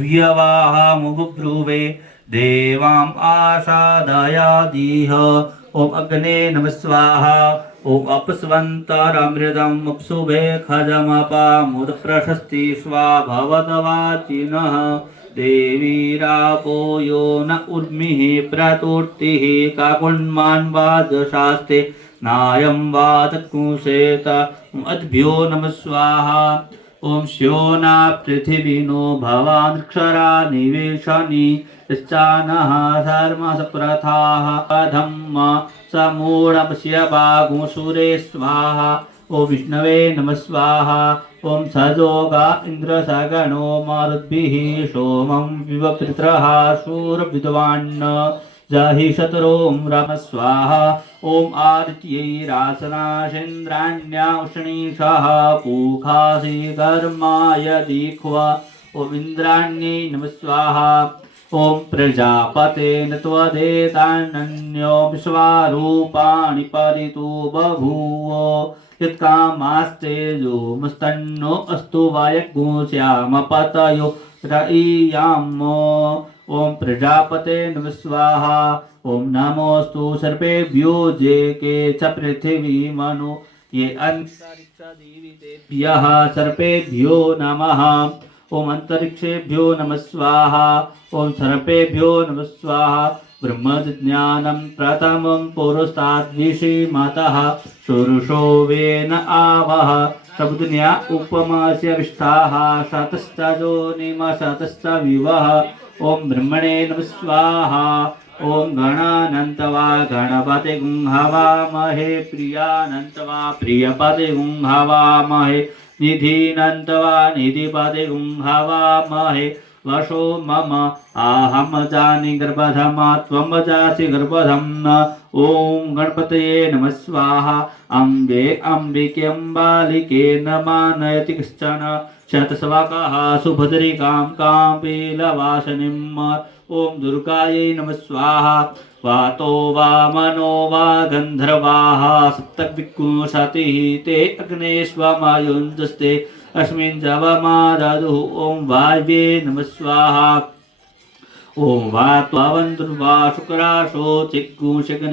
व्यवाहामुब्रुवे देवाम् आसादयादिह। ॐ अग्ने नमः स्वाहा। ॐ अपस्वन्तरमृतम् अप्सुभे खजमपामुदप्रशस्ति स्वाभवतवाचिनः। देवीरापो यो न उर्मिः प्रतुर्तिः काकुण्मान्वादशास्ते नायं वातकुंसेत। अद्भ्यो नमः स्वाहा। ॐ श्योना पृथिवीनो भवानक्षरा निवेशनी यश्चानः धर्मसप्रथाः धम्म समूढमस्य बागुसुरे स्वाहा। ॐ विष्णवे नमः स्वाहा। ॐ सजोगा इन्द्रसगणो मारुद्भिः सोमं विवपित्रः शूरविद्वान् जहि शतरों राम स्वाहा। ॐ आदित्यैरासनाशेन्द्राण्या उष्णीषः पूखासि कर्माय दीख्वा। ॐ इन्द्राण्यै नमः स्वाहा। ॐ प्रजापते त्वदेतान्यो विश्वारूपाणि परितो बभूव। यत्कामास्तेजोमस्तन्नो अस्तु वायज्ञोश्यामपतयो रईयाम। ॐ प्रजापते नमः स्वाहा। ॐ नमोऽस्तु सर्पेभ्यो जे के च पृथिवी मनो ये अंतरिक्षदेवतेभ्यः सर्पेभ्यो नमः। ॐ अंतरिक्षेभ्यो नमः स्वाहा। ॐ सर्पेभ्यो नमः स्वाहा। ब्रह्मज्ञानं प्रथमं पुरुषाद्विषीमतः षोडशो वेन आवः। शब्दन्या उपमास्य विष्ठाः शतश्च जोनिम शतश्च विवः। ॐ ब्रह्मणे नमः स्वाहा। ॐ गणानन्तवा गणपते गुंहवामहे प्रियानन्तवा प्रियपते गुंहवामहे निधिनन्तवा निधिपते गुंहवामहे। वशो मम आहम जानि गर्भधमा त्वं जासि गर्भधम्। ॐ गणपतये नमः स्वाहा। अम्बे अम्बिके अम्बालिके न मानयति कश्चन शतस्वाकाः सुभद्रिकां काम्पीलवासिनीम्। ॐ दुर्गायै नमः स्वाहा। वातो वा मनो वा गन्धर्वाः सप्तविंशतिः ते अग्नेष्वमायुञ्जस्ते अस्मिन् जवमादधुः। ॐ वायवे नमः स्वाहा। ॐ वात्वावन्तुर्वा शुक्राशो चिग्गुशग्नि